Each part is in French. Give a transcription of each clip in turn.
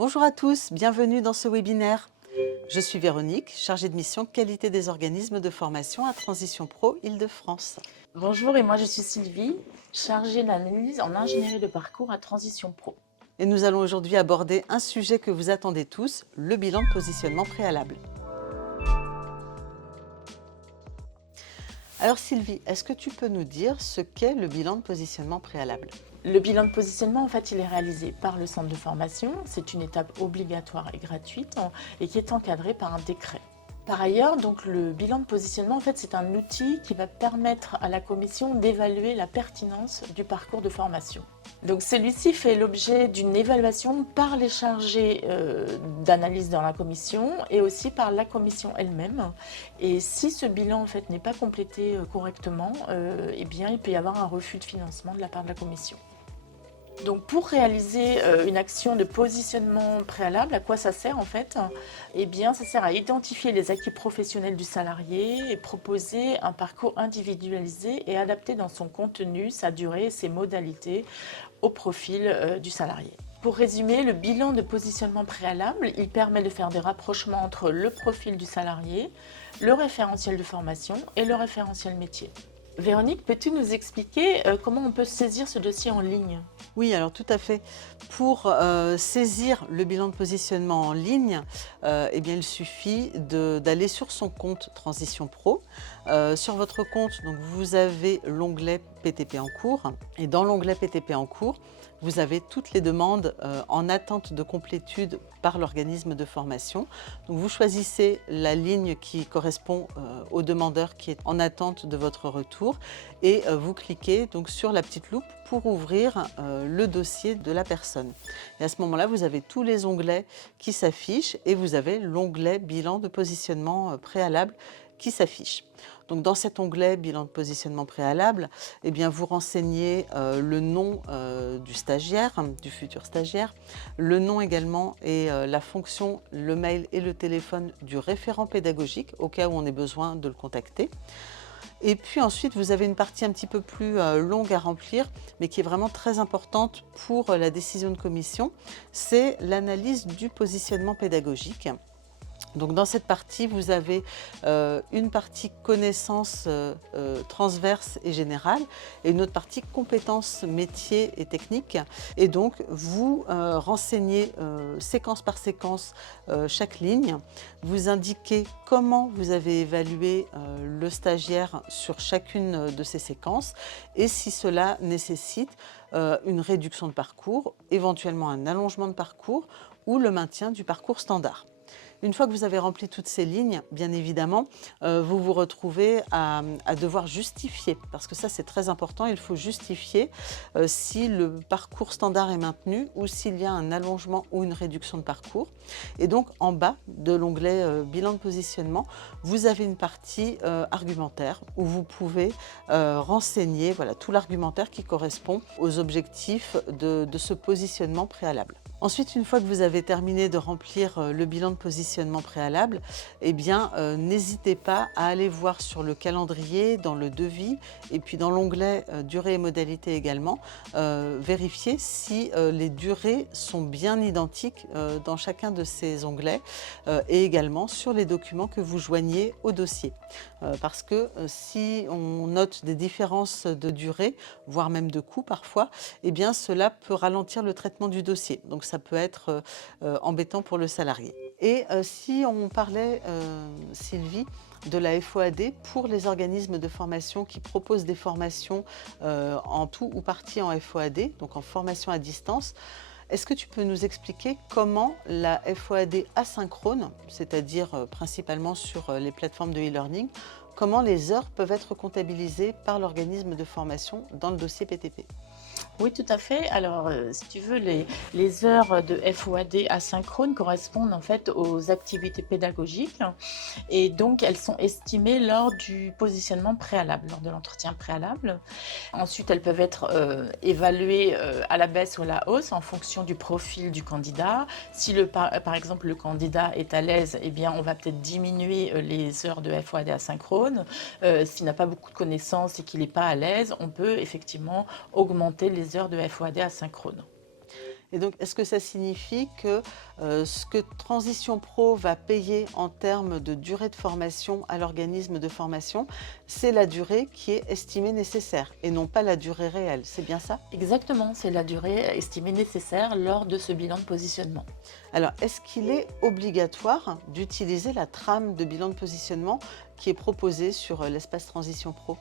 Bonjour à tous, bienvenue dans ce webinaire. Je suis Véronique, chargée de mission qualité des organismes de formation à Transition Pro Île-de-France. Bonjour, et moi je suis Sylvie, chargée d'analyse en ingénierie de parcours à Transition Pro. Et nous allons aujourd'hui aborder un sujet que vous attendez tous, le bilan de positionnement préalable. Alors Sylvie, est-ce que tu peux nous dire ce qu'est le bilan de positionnement préalable ? Le bilan de positionnement, en fait, il est réalisé par le centre de formation. C'est une étape obligatoire et gratuite et qui est encadrée par un décret. Par ailleurs, donc, le bilan de positionnement, en fait, c'est un outil qui va permettre à la commission d'évaluer la pertinence du parcours de formation. Donc celui-ci fait l'objet d'une évaluation par les chargés d'analyse dans la commission et aussi par la commission elle-même. Et si ce bilan en fait n'est pas complété correctement, eh bien, il peut y avoir un refus de financement de la part de la commission. Donc pour réaliser une action de positionnement préalable, à quoi ça sert en fait ? Eh bien, ça sert à identifier les acquis professionnels du salarié et proposer un parcours individualisé et adapté dans son contenu, sa durée et ses modalités au profil du salarié. Pour résumer, le bilan de positionnement préalable, il permet de faire des rapprochements entre le profil du salarié, le référentiel de formation et le référentiel métier. Véronique, peux-tu nous expliquer comment on peut saisir ce dossier en ligne ? Oui, alors tout à fait. Pour saisir le bilan de positionnement en ligne, eh bien, il suffit d'aller sur son compte Transition Pro. Sur votre compte, donc, vous avez l'onglet PTP en cours. Et dans l'onglet PTP en cours, vous avez toutes les demandes en attente de complétude par l'organisme de formation. Donc, vous choisissez la ligne qui correspond au demandeur qui est en attente de votre retour et vous cliquez donc sur la petite loupe pour ouvrir le dossier de la personne. Et à ce moment-là, vous avez tous les onglets qui s'affichent et vous avez l'onglet bilan de positionnement préalable qui s'affiche. Donc dans cet onglet bilan de positionnement préalable, eh bien, vous renseignez le nom du stagiaire, du futur stagiaire, le nom également et la fonction, le mail et le téléphone du référent pédagogique au cas où on ait besoin de le contacter. Et puis ensuite, vous avez une partie un petit peu plus longue à remplir, mais qui est vraiment très importante pour la décision de commission, c'est l'analyse du positionnement pédagogique. Donc dans cette partie, vous avez une partie connaissances transverses et générales et une autre partie compétences métiers et techniques. Et donc vous renseignez séquence par séquence chaque ligne. Vous indiquez comment vous avez évalué le stagiaire sur chacune de ces séquences et si cela nécessite une réduction de parcours, éventuellement un allongement de parcours ou le maintien du parcours standard. Une fois que vous avez rempli toutes ces lignes, bien évidemment, vous vous retrouvez à devoir justifier, parce que ça c'est très important, il faut justifier si le parcours standard est maintenu ou s'il y a un allongement ou une réduction de parcours. Et donc en bas de l'onglet bilan de positionnement, vous avez une partie argumentaire où vous pouvez renseigner tout l'argumentaire qui correspond aux objectifs de ce positionnement préalable. Ensuite, une fois que vous avez terminé de remplir le bilan de positionnement préalable, eh bien, n'hésitez pas à aller voir sur le calendrier, dans le devis et puis dans l'onglet durée et modalités également, vérifier si les durées sont bien identiques dans chacun de ces onglets et également sur les documents que vous joignez au dossier. Parce que si on note des différences de durée, voire même de coût parfois, eh bien, cela peut ralentir le traitement du dossier. Donc, ça peut être embêtant pour le salarié. Et si on parlait, Sylvie, de la FOAD pour les organismes de formation qui proposent des formations en tout ou partie en FOAD, donc en formation à distance, est-ce que tu peux nous expliquer comment la FOAD asynchrone, c'est-à-dire principalement sur les plateformes de e-learning, comment les heures peuvent être comptabilisées par l'organisme de formation dans le dossier PTP ? Oui, tout à fait. Alors, si tu veux, les heures de FOAD asynchrone correspondent en fait aux activités pédagogiques et donc elles sont estimées lors du positionnement préalable, lors de l'entretien préalable. Ensuite, elles peuvent être évaluées à la baisse ou à la hausse en fonction du profil du candidat. Si par exemple le candidat est à l'aise, eh bien, on va peut-être diminuer les heures de FOAD asynchrone. S'il n'a pas beaucoup de connaissances et qu'il n'est pas à l'aise, on peut effectivement augmenter les heures de FOAD asynchrone. Et donc, est-ce que ça signifie que ce que Transition Pro va payer en termes de durée de formation à l'organisme de formation, c'est la durée qui est estimée nécessaire et non pas la durée réelle, c'est bien ça? Exactement, c'est la durée estimée nécessaire lors de ce bilan de positionnement. Alors, est-ce qu'il est obligatoire d'utiliser la trame de bilan de positionnement qui est proposée sur l'espace Transition Pro?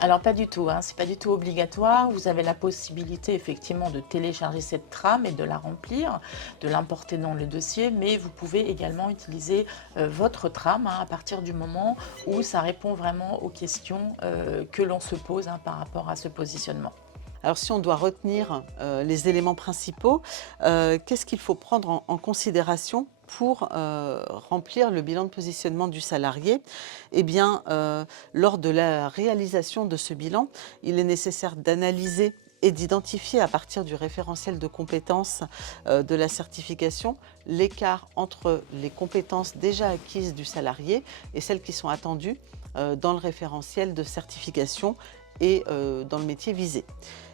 Alors pas du tout, hein, c'est pas du tout obligatoire. Vous avez la possibilité effectivement de télécharger cette trame et de la remplir, de l'importer dans le dossier, mais vous pouvez également utiliser votre trame à partir du moment où ça répond vraiment aux questions que l'on se pose par rapport à ce positionnement. Alors si on doit retenir les éléments principaux, qu'est-ce qu'il faut prendre en considération pour remplir le bilan de positionnement du salarié? Eh bien, lors de la réalisation de ce bilan, il est nécessaire d'analyser et d'identifier à partir du référentiel de compétences de la certification l'écart entre les compétences déjà acquises du salarié et celles qui sont attendues dans le référentiel de certification et dans le métier visé.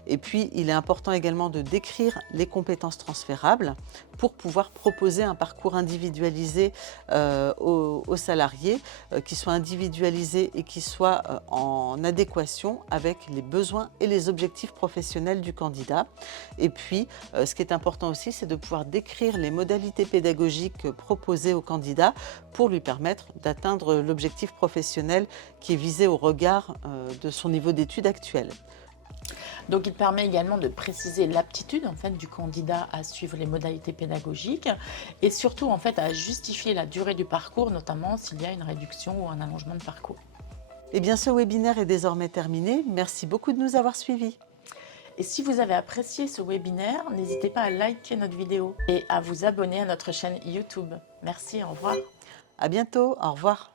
Et puis, il est important également de décrire les compétences transférables pour pouvoir proposer un parcours individualisé aux salariés, qui soit individualisé et qui soit en adéquation avec les besoins et les objectifs professionnels du candidat. Et puis, ce qui est important aussi, c'est de pouvoir décrire les modalités pédagogiques proposées au candidat pour lui permettre d'atteindre l'objectif professionnel qui est visé au regard de son niveau d'études actuel. Donc il permet également de préciser l'aptitude du candidat à suivre les modalités pédagogiques et surtout à justifier la durée du parcours, notamment s'il y a une réduction ou un allongement de parcours. Eh bien, ce webinaire est désormais terminé. Merci beaucoup de nous avoir suivis. Et si vous avez apprécié ce webinaire, n'hésitez pas à liker notre vidéo et à vous abonner à notre chaîne YouTube. Merci, au revoir. À bientôt, au revoir.